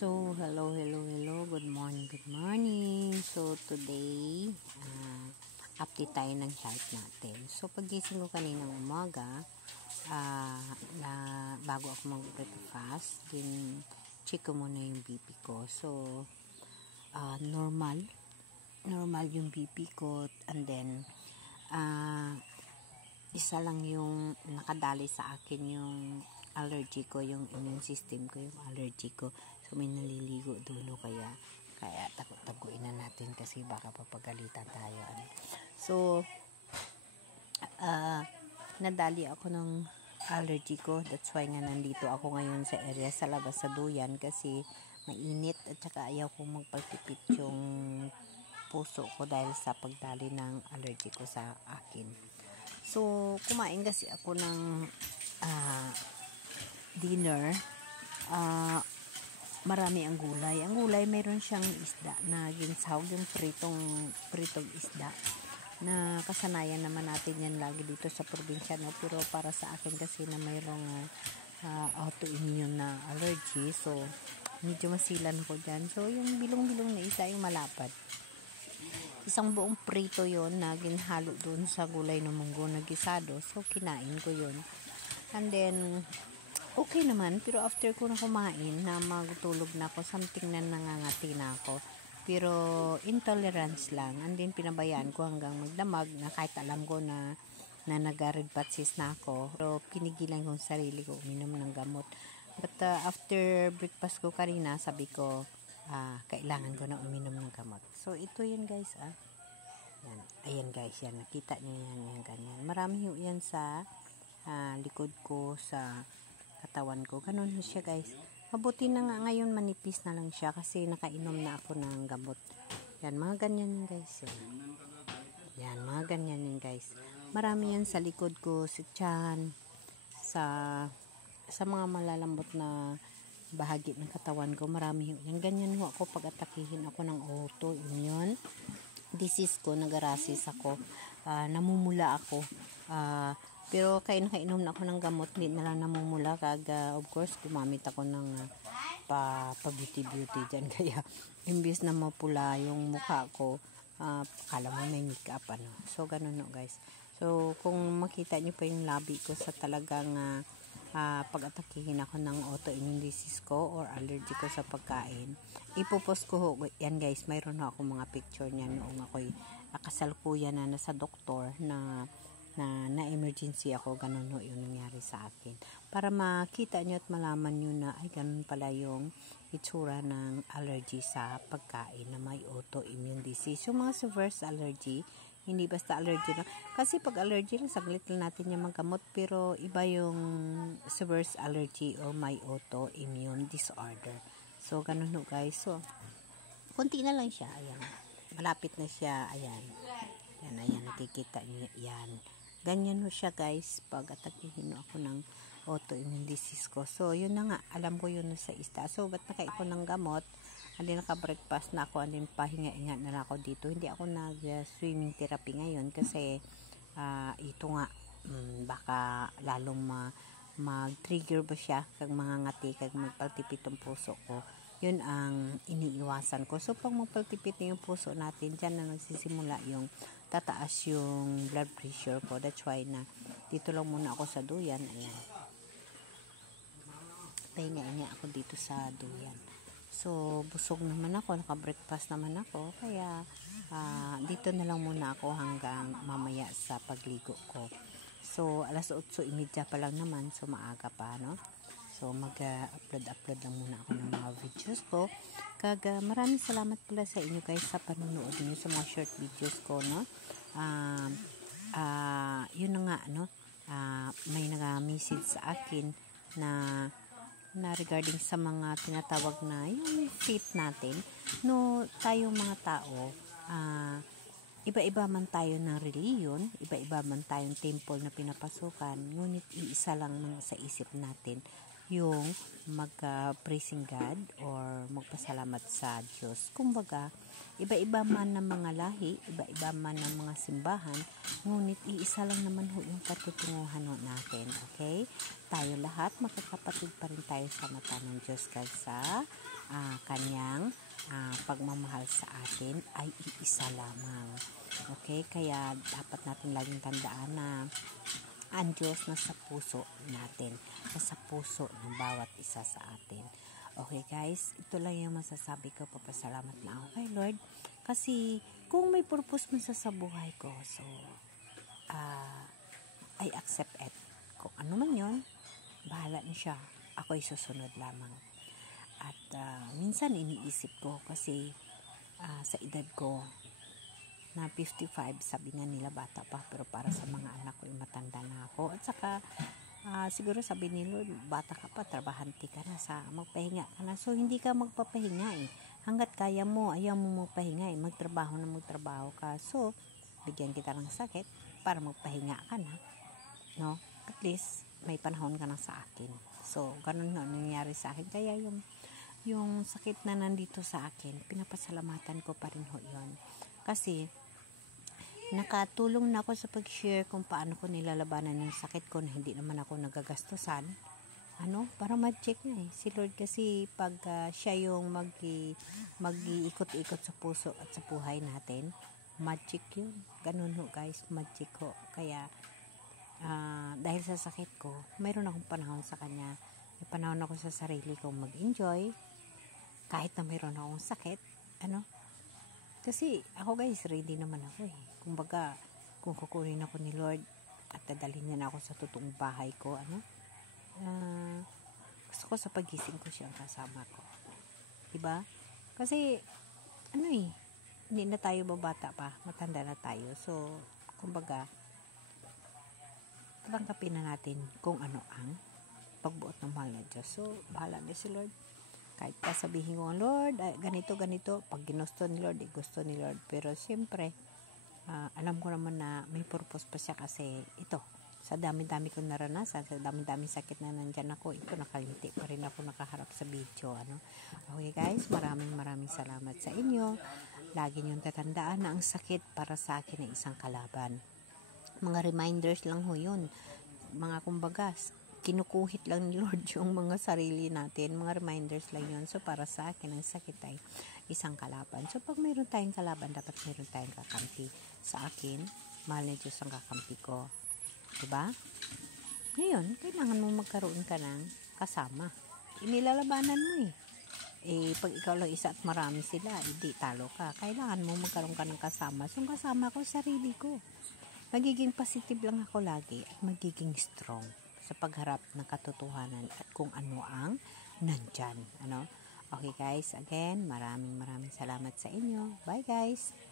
So, hello, good morning. So, today, update tayo ng chart natin. So, pagising ko kaninang umaga, na bago ako mag-breakfast, check ko muna yung BP ko. So, normal yung BP ko, and then, isa lang yung nakadali sa akin yung allergy ko, yung immune system ko, yung allergy ko. So, may naliligo dulo kaya taguin na natin kasi baka papagalitan tayo. So, nadali ako ng allergy ko. That's why nga nandito ako ngayon sa area sa labas sa Duyan kasi mainit at saka ayaw kong magpalpipit yung puso ko dahil sa pagdali ng allergy ko sa akin. So, kumain kasi ako ng dinner. Marami ang gulay. Ang gulay, mayroon siyang isda na ginsawag, yung pritong isda na kasanayan naman natin yan lagi dito sa probinsya, no? Pero para sa akin kasi na mayroong autoimmune na allergy, so medyo masilan ko dyan. So, yung bilong-bilong na isa, yung malapad. Isang buong prito yon na ginhalo doon sa gulay ng munggo na gisado. So, kinain ko yon. And then, okay naman. Pero after ko na kumain, na magtulog na ako, something na nangangati na ako. Pero, intolerance lang. And then, pinabayaan ko hanggang magdamag na kahit alam ko na nag-red patsis na ako. Pero, pinigilan ko sa sarili ko, uminom ng gamot. But, after breakfast ko kanina, sabi ko, kailangan ko na uminom ng gamot. So, ito yun guys, Yan. Ayan guys, yan. Nakita nyo yan, ganyan. Marami yan sa likod ko, sa katawan ko. Ganun siya guys. Mabuti na nga ngayon manipis na lang siya kasi nakainom na ako ng gamot. Yan, mga ganyan yun guys. Yan, mga ganyan yun guys. Marami yan sa likod ko, sa tiyan, sa mga malalambot na bahagi ng katawan ko. Marami yan. Ganyan ho ako pag atakihin ako ng autoimmune disease ko, nagarasis ako, namumula ako. Pero nakainom na ako ng gamot, hindi na lang namumula. Of course, gumamit ako ng pa-beauty dyan. Kaya, imbis na mapula yung mukha ko, akala mo may makeup, So, ganun no, guys. So, kung makita nyo pa yung labi ko sa talagang pag-atakihin ako ng autoimmune disease ko or allergy ko sa pagkain, ipopost ko yan guys. Mayroon na ako mga picture niya noong ako'y kasalukuyan na nasa doktor na emergency ako. Ganun ho yung nangyari sa akin, para makita nyo at malaman nyo na ay ganun pala yung itsura ng allergy sa pagkain na may autoimmune disease. Yung mga severe allergy, hindi basta allergy lang. Kasi pag allergy lang, saglit lang natin yung magkamot. Pero iba yung severe allergy o may autoimmune disorder. So, ganun no guys. So, konti na lang siya. Ayan. Malapit na siya. Ayan. Ayan. Nakikita nyo. Ayan. Ganyan no siya guys. Pag atakihin ako ng autoimmune disease ko. So, yun na nga. Alam ko yun sa ista. So, ba't nakaipon ng gamot? Hindi naka-breakfast na ako, hindi pahinga-inga na ako dito. Hindi ako nag-swimming therapy ngayon kasi ito nga, baka lalong mag-trigger ba siya kag mga ngati, kag magpaltipit ang puso ko. Yun ang iniiwasan ko. So, pag magpaltipit na yung puso natin, dyan na nagsisimula yung tataas yung blood pressure ko. That's why na dito lang muna ako sa Duyan. Ayan. Pahinga-inga ako dito sa Duyan. So, busog naman ako, naka-breakfast naman ako, kaya dito na lang muna ako hanggang mamaya sa pagligo ko. So, alas 8:30 pa lang naman, so maaga pa, no? So, mag-upload lang muna ako ng mga videos ko. Maraming salamat pala sa inyo guys sa panunood niyo sa mga short videos ko, no? Yun na nga, no? May nag-message sa akin na regarding sa mga tinatawag na yung faith natin, no, tayong mga tao, iba-iba man tayo ng reliyon, iba-iba man tayong temple na pinapasukan, ngunit iisa lang sa isip natin yung mag-praising God or magpasalamat sa Diyos. Kumbaga, iba-iba man ng mga lahi, iba-iba man ng mga simbahan, ngunit iisa lang naman ho yung patutunguhan ho natin. Okay? Tayo lahat, magkakapatid pa rin tayo sa mata ng Diyos kasi sa kanyang pagmamahal sa atin ay iisa lamang. Okay? Kaya dapat natin laging tandaan na ang Diyos nasa puso natin, nasa puso ng bawat isa sa atin. Okay guys, ito lang yung masasabi ko. Papasalamat na ako kay Lord kasi kung may purpose man sa buhay ko, so I accept it. Kung ano man yun, bahala na siya. Ako'y susunod lamang. At minsan iniisip ko kasi sa edad ko na 55, sabi nga nila bata pa, pero para sa mga anak ko matanda na ako. At saka siguro sabi ni Lord, bata ka pa, trabahante ka na, magpahinga ka na. So hindi ka magpapahinga hanggat kaya mo, ayaw mo magpahinga magtrabaho na magtrabaho ka. So bigyan kita ng sakit para magpahinga ka na, no? At least may panahon ka na sa akin. So ganun na nangyayari sa akin. Kaya yung sakit na nandito sa akin, pinapasalamatan ko pa rin ho yun. Kasi nakatulong na ako sa pag-share kung paano ko nilalabanan yung sakit ko na hindi naman ako nagagastusan. Para ma-check niya si Lord kasi pag siya yung mag-iikot-ikot sa puso at sa buhay natin, magic yun. Ganun ho guys, magic ho. Kaya dahil sa sakit ko, mayroon akong panahon sa kanya. May panahon ako sa sarili kong mag-enjoy kahit na mayroon akong sakit. Kasi ako guys, ready naman ako Kumbaga, kung kukunin ako ni Lord at dadalhin niya na ako sa totoong bahay ko, gusto ko sa pagising ko siyang kasama ko. Diba? Kasi, hindi na tayo babata pa, matanda na tayo. So, kumbaga, tanggapin na natin kung ano ang pagbuot ng mahal na Diyos. So, bahala na si Lord. Kahit pa sabihin ko, Lord, ganito, pag ginusto ni Lord, gusto ni Lord. Pero siyempre, alam ko naman na may purpose pa siya kasi ito, sa dami-dami kong naranasan, sa dami-dami sakit na nandyan ako, ito nakalinti pa rin ako nakaharap sa video. Okay guys, maraming salamat sa inyo. Lagi niyong tatandaan na ang sakit para sa akin ay isang kalaban. Mga reminders lang ho yun. Mga kumbaga, kinukuhit lang ni Lord yung mga sarili natin. Mga reminders lang yun. So, para sa akin, ang sakit ay isang kalaban. So, pag mayroon tayong kalaban, dapat mayroon tayong kakampi. Sa akin, mahal ni Diyos ang kakampi ko. Diba? Ngayon, kailangan mo magkaroon ka ng kasama. Inilalabanan mo pag ikaw lang isa at marami sila, hindi talo ka. Kailangan mo magkaroon ka ng kasama. So, yung kasama ko, sarili ko. Magiging positive lang ako lagi at magiging strong sa pagharap ng katotohanan at kung ano ang nandyan. Okay guys, again, maraming salamat sa inyo. Bye guys!